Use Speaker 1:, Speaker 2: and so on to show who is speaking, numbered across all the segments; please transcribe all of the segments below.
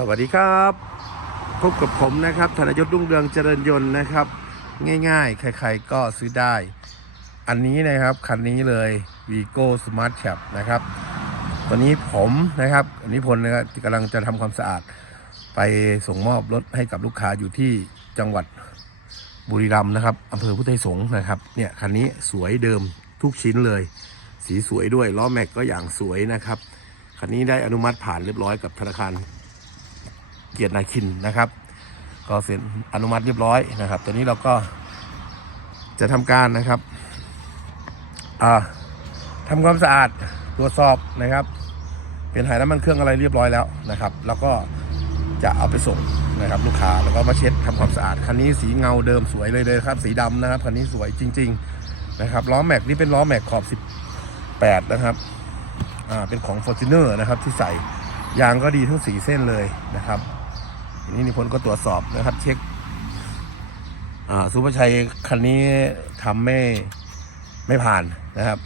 Speaker 1: สวัสดีครับพบกับผมนะครับธนยศรุ่งเรืองเจริญยนต์นะครับ ง่ายๆ ใครๆก็ซื้อได้ อันนี้นะครับ คันนี้เลย Vigo Smart Cap นะครับตอนนี้ผมนะครับอันนี้พลนะครับกำลังจะทำความสะอาด ไปส่งมอบรถให้กับลูกค้าอยู่ที่จังหวัดบุรีรัมย์นะครับอำเภอพุทธไทยสงฆ์นะครับเนี่ยคันนี้สวยเดิมทุกชิ้นเลย สีสวยด้วยล้อแม็กก็อย่างสวยนะครับคันนี้ได้อนุมัติผ่านเรียบร้อยกับธนาคาร เกียรตินาคินนะครับ ก็เซ็นอนุมัติเรียบร้อยนะครับตอนนี้เราก็จะทำการนะครับอ่าทำความสะอาดตรวจสอบนะครับ เป็นถ่ายน้ำมันเครื่องอะไรเรียบร้อยแล้วนะครับ แล้วก็จะเอาไปส่งนะครับ ลูกค้าแล้วก็มาเช็ดทำความสะอาดคันนี้สีเงาเดิมสวยเลยเลยครับ สีดำนะครับคันนี้สวยจริง ๆนะครับล้อแม็กนี่เป็นล้อแม็กขอบ 18 นะครับอ่าเป็นของ f o r t u n e r นะครับที่ใส่ยางก็ดีทั้งสีเส้นเลยนะครับ ทีนี้นิพนธ์ก็ตรวจสอบนะครับ เช็คอ่าสุภชัยคันนี้ทำไม่ไม่ผ่านนะครับ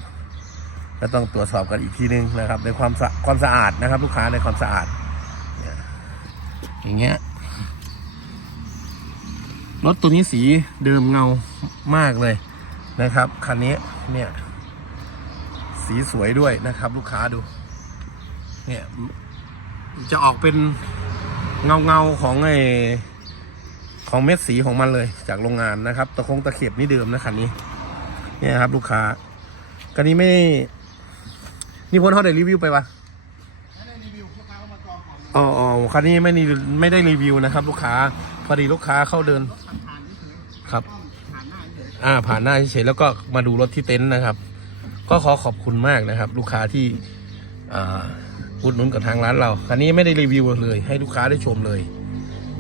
Speaker 1: ก็ต้องตรวจสอบกันอีกทีนึงนะครับ ในความสะความสะอาดนะครับ ลูกค้าในความสะอาดอย่างเงี้ยรถตัวนี้สีเดิมเงามากเลยนะครับคันนี้เนี่ย สีสวยด้วยนะครับ ลูกค้าดู เนี่ยจะออกเป็น เงาเงาๆของไอของเม็ดสีของมันเลยจากโรงงานนะครับ ตะคงตะเข็บนี่เดิมนะคันนี้ เนี่ยครับ ลูกค้าคันนี้ไม่ นี่พ้นเขาได้รีวิวไปปะ
Speaker 2: ไม่ได้รีวิวลูกค้าเข้ามาจองก่อน
Speaker 1: อ๋ออ๋อคันนี้ไม่ได้ไม่ได้รีวิวนะครับ ลูกค้า พอดีลูกค้าเข้าเดิน
Speaker 2: รถผ่านผ่านเฉย
Speaker 1: ครับ
Speaker 2: ๆต้องผ่านหน้าเฉย
Speaker 1: อ่า ผ่านหน้าเฉยๆแล้วก็มาดูรถที่เต็นท์นะครับ ก็ขอขอบคุณมากนะครับ ลูกค้าที่อ่า อุดหนุนกับทางร้านเรา คันนี้ไม่ได้รีวิวเลย ให้ลูกค้าได้ชมเลย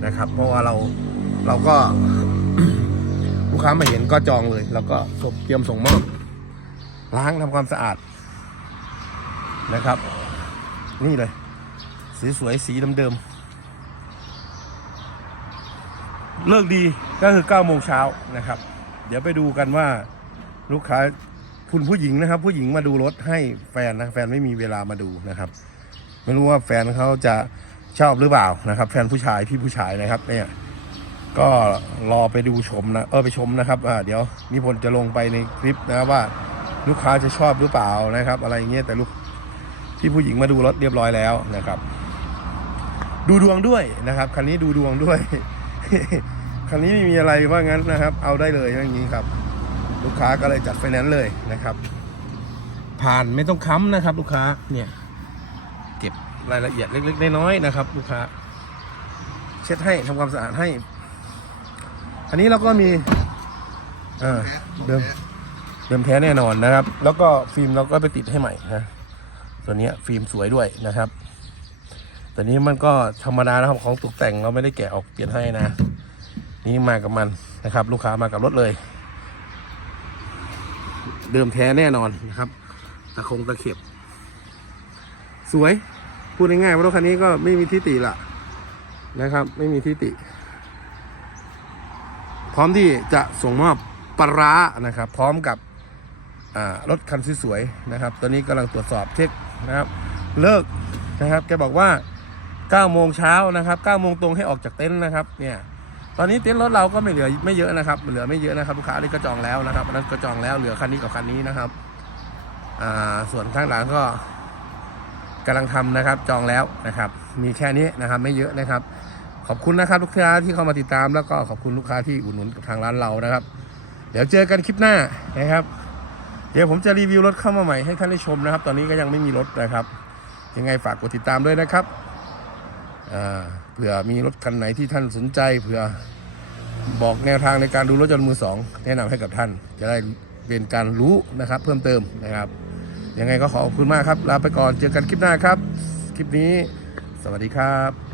Speaker 1: นะครับ เพราะว่าเราเราก็ ลูกค้ามาเห็นก็จองเลย แล้วก็ส่งเตรียมส่งมอบล้างทำความสะอาดนะครับ นี่เลย สีสวยสีเดิมๆเลิกดีก็คือ9โมงเช้านะครับ เดี๋ยวไปดูกันว่าลูกค้าคุณผู้หญิงนะครับ ผู้หญิงมาดูรถให้แฟนนะ แฟนไม่มีเวลามาดูนะครับ ไม่รู้ว่าแฟนเขาจะชอบหรือเปล่านะครับ แฟนผู้ชายพี่ผู้ชายนะครับ เนี่ย ก็รอไปดูชมนะเออไปชมนะครับอ่าเดี๋ยวนิพนธ์จะลงไปในคลิปนะครับว่าลูกค้าจะชอบหรือเปล่านะครับ อะไรอย่างเงี้ยแต่ลูกพี่ผู้หญิงมาดูรถเรียบร้อยแล้วนะครับ ดูดวงด้วยนะครับคันนี้ดูดวงด้วยคันนี้ไม่มีอะไรว่างั้นนะครับ เอาได้เลยอย่างนี้ครับ ลูกค้าก็เลยจัดไฟแนนซ์เลยนะครับ ผ่านไม่ต้องค้ำนะครับ ลูกค้าเนี่ย เก็บรายละเอียดเล็กๆน้อยๆนะครับ ลูกค้า เช็ดให้ทำความสะอาดให้ อันนี้เราก็มีเออ
Speaker 2: ๆ
Speaker 1: เดิมเดิมแท้แน่นอนนะครับ แล้วก็ฟิล์มเราก็ไปติดให้ใหม่นะตัวเนี้ยฟิล์มสวยด้วยนะครับแต่นี้มันก็ธรรมดานะครับของตกแต่งเราไม่ได้แกะออกเปลี่ยนให้นะ นี่มากับมันนะครับ ลูกค้ามากับรถเลย เดิมแท้แน่นอนนะครับตะคงตะเข็บ สวย พูดง่ายๆว่ารถคันนี้ก็ไม่มีทิฏฐิละนะครับ ไม่มีทิฏฐิพร้อมที่จะส่งมอบปลาร้านะครับ พร้อมกับรถคันสวยๆนะครับ ตอนนี้กำลังตรวจสอบเช็คนะครับ เลิกนะครับแกบอกว่า9โมงเช้านะครับ9โมงตรงให้ออกจากเต็นท์นะครับ เนี่ย ตอนนี้เต็นท์รถเราก็ไม่เหลือไม่เยอะนะครับ เหลือไม่เยอะนะครับลูกค้านี่ก็จองแล้วนะครับอันนั้นก็จองแล้วเหลือคันนี้กับคันนี้นะครับ อ่า ส่วนข้างหลังก็ กำลังทำนะครับจองแล้วนะครับ มีแค่นี้นะครับไม่เยอะนะครับ ขอบคุณนะครับลูกค้าที่เข้ามาติดตาม แล้วก็ขอบคุณลูกค้าที่อุดหนุนทางร้านเรานะครับ เดี๋ยวเจอกันคลิปหน้านะครับ เดี๋ยวผมจะรีวิวรถเข้ามาใหม่ให้ท่านได้ชมนะครับ ตอนนี้ก็ยังไม่มีรถนะครับ ยังไงฝากกดติดตามด้วยนะครับอ่าเผื่อมีรถคันไหนที่ท่านสนใจเผื่อบอกแนวทางในการดูรถยนต์มือสองแนะนำให้กับท่าน จะได้เป็นการรู้นะครับ เพิ่มเติมนะครับ ยังไงก็ขอขอบคุณมากครับ ลาไปก่อนเจอกันคลิปหน้าครับ คลิปนี้ สวัสดีครับ